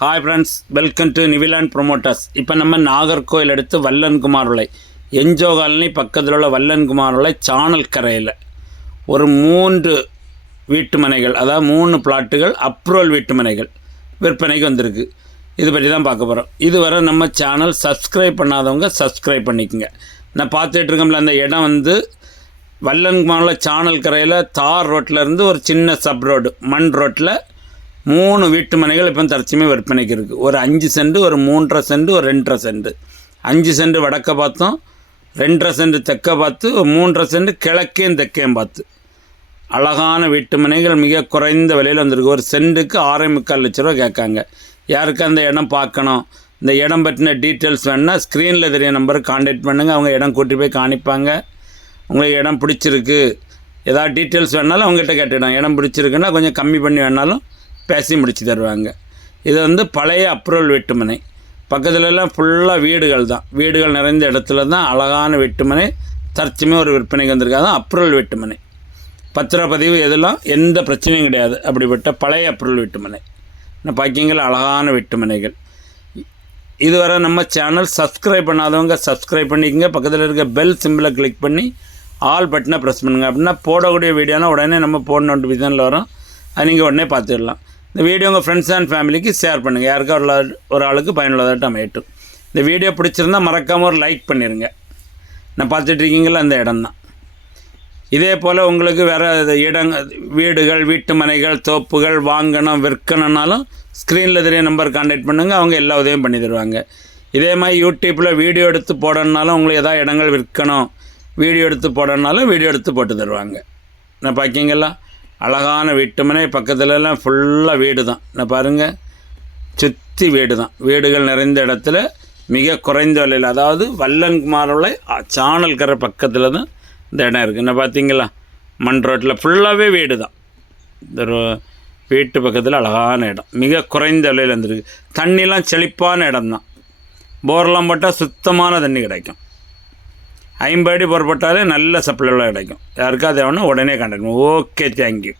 Hi friends, welcome to Niviland promoters. இப்போ நம்ம நாகர்கோவில் அடுத்து வல்லன்குமார் உலை என்ஜோ காலனி பக்கத்தில் உள்ள வல்லன்குமார் உலை சானல் கரையில் ஒரு 3 வீட்டு மனைகள், அதாவது 3 பிளாட்டுகள் அப்ரூவல் வீட்டு மனைகள் விற்பனைக்கு வந்திருக்கு. இது பற்றி தான் பார்க்க போகிறோம். இதுவரை நம்ம சேனல் சப்ஸ்கிரைப் பண்ணாதவங்க சப்ஸ்கிரைப் பண்ணிக்கோங்க. நான் பார்த்துட்டு இருக்கோம்ல, அந்த இடம் வந்து வல்லன்குமாரில் சானல் கரையில் தார் ரோட்டிலேருந்து ஒரு சின்ன சப் ரோடு மண் ரோட்டில் 3 வீட்டு மனைகள் இப்போ தற்சமயம் விற்பனைக்கு இருக்குது. ஒரு 5 சென்ட், ஒரு 3.5 சென்ட், ஒரு 2.5 சென்ட். 5 சென்ட் வடக்க பார்த்தோம், 2.5 சென்ட் தெற்க பார்த்து, 3.5 சென்ட் கிழக்கையும் தெற்கையும் பார்த்து அழகான வீட்டு மனைகள் மிக குறைந்த விலையில் வந்திருக்கு. ஒரு சென்ட்டுக்கு 6.25 லட்ச ரூபா கேட்காங்க. யாருக்கு அந்த இடம் பார்க்கணும், இந்த இடம் பற்றின டீட்டெயில்ஸ் வேணுன்னா ஸ்க்ரீனில் தெரிய நம்பருக்கு கான்டாக்ட் பண்ணுங்கள். அவங்க இடம் கூட்டி போய் காணிப்பாங்க. உங்களுக்கு இடம் பிடிச்சிருக்கு, ஏதாவது டீட்டெயில்ஸ் வேணாலும் அவங்ககிட்ட கேட்டுவிடும். இடம் பிடிச்சிருக்குன்னா கொஞ்சம் கம்மி பண்ணி வேணாலும் பேசி முடித்து தருவாங்க. இது வந்து பழைய அப்ரூவல் வீட்டுமனை. பக்கத்துலலாம் ஃபுல்லாக வீடுகள் தான், வீடுகள் நிறைந்த இடத்துல தான் அழகான வீட்டுமனை தற்சமயம் ஒரு விற்பனைக்கு வந்திருக்காது. அப்ரூவல் வீட்டுமனை, பத்திரப்பதிவு எதெல்லாம் எந்த பிரச்சனையும் கிடையாது. அப்படிப்பட்ட பழைய அப்ரூவல் வீட்டுமனை பார்க்கிங்கில் அழகான வீட்டுமனைகள். இதுவரை நம்ம சேனல் சப்ஸ்கிரைப் பண்ணாதவங்க சப்ஸ்கிரைப் பண்ணிக்கோங்க. பக்கத்தில் இருக்க பெல் சிம்பிளை கிளிக் பண்ணி ஆல் பட்டனை ப்ரெஸ் பண்ணுங்கள். அப்படின்னா போடக்கூடிய வீடியோனா உடனே நம்ம போட நோட்டிஃபிகேஷனில் வரும். அது நீங்கள் உடனே பார்த்துடலாம். இந்த வீடியோ உங்கள் ஃப்ரெண்ட்ஸ் அண்ட் ஃபேமிலிக்கு ஷேர் பண்ணுங்கள். யாருக்கா ஒரு ஆளுக்கு பயனுள்ளதாட்டம் அமையட்டும். இந்த வீடியோ பிடிச்சிருந்தால் மறக்காமல் ஒரு லைக் பண்ணிடுங்க. நான் பார்த்துட்ருக்கீங்களா, அந்த இடம் தான். இதே போல் உங்களுக்கு வேறு வீடுகள், வீட்டு மனைகள், தோப்புகள் வாங்கணும் விற்கணுன்னாலும் ஸ்க்ரீனில் தெரிய நம்பர் கான்டாக்ட் பண்ணுங்கள். அவங்க எல்லா உதவியும் பண்ணி தருவாங்க. இதே மாதிரி யூடியூப்பில் வீடியோ எடுத்து போடணுன்னாலும் உங்களுக்கு எதாவது இடங்கள் விற்கணும், வீடியோ எடுத்து போடணுன்னாலும் வீடியோ எடுத்து போட்டு தருவாங்க. நான் பார்க்கிங்களா, அழகான வீட்டுமனை. பக்கத்துலலாம் ஃபுல்லாக வீடு தான். நான் பாருங்கள், சுற்றி வீடு தான். வீடுகள் நிறைந்த இடத்துல மிக குறைந்த விலையில், அதாவது வல்லன்குமார் உலை சானல் கரை பக்கத்தில் தான் இந்த இடம் இருக்குது. நான் பார்த்தீங்களா, மண் ரோட்டில் ஃபுல்லாகவே வீடு தான். இந்த வீட்டு பக்கத்தில் அழகான இடம், மிக குறைந்த விலையில் வந்துருக்கு. தண்ணிலாம் செழிப்பான இடம் தான். போர்லாம் போட்டால் சுத்தமான தண்ணி கிடைக்கும். 50 அடி போர் போட்டாலே நல்ல சப்ளைலாம் கிடைக்கும். யாருக்காவது வேணும்னா உடனே கான்டாக்ட் பண்ணுங்க. Okay, thank you.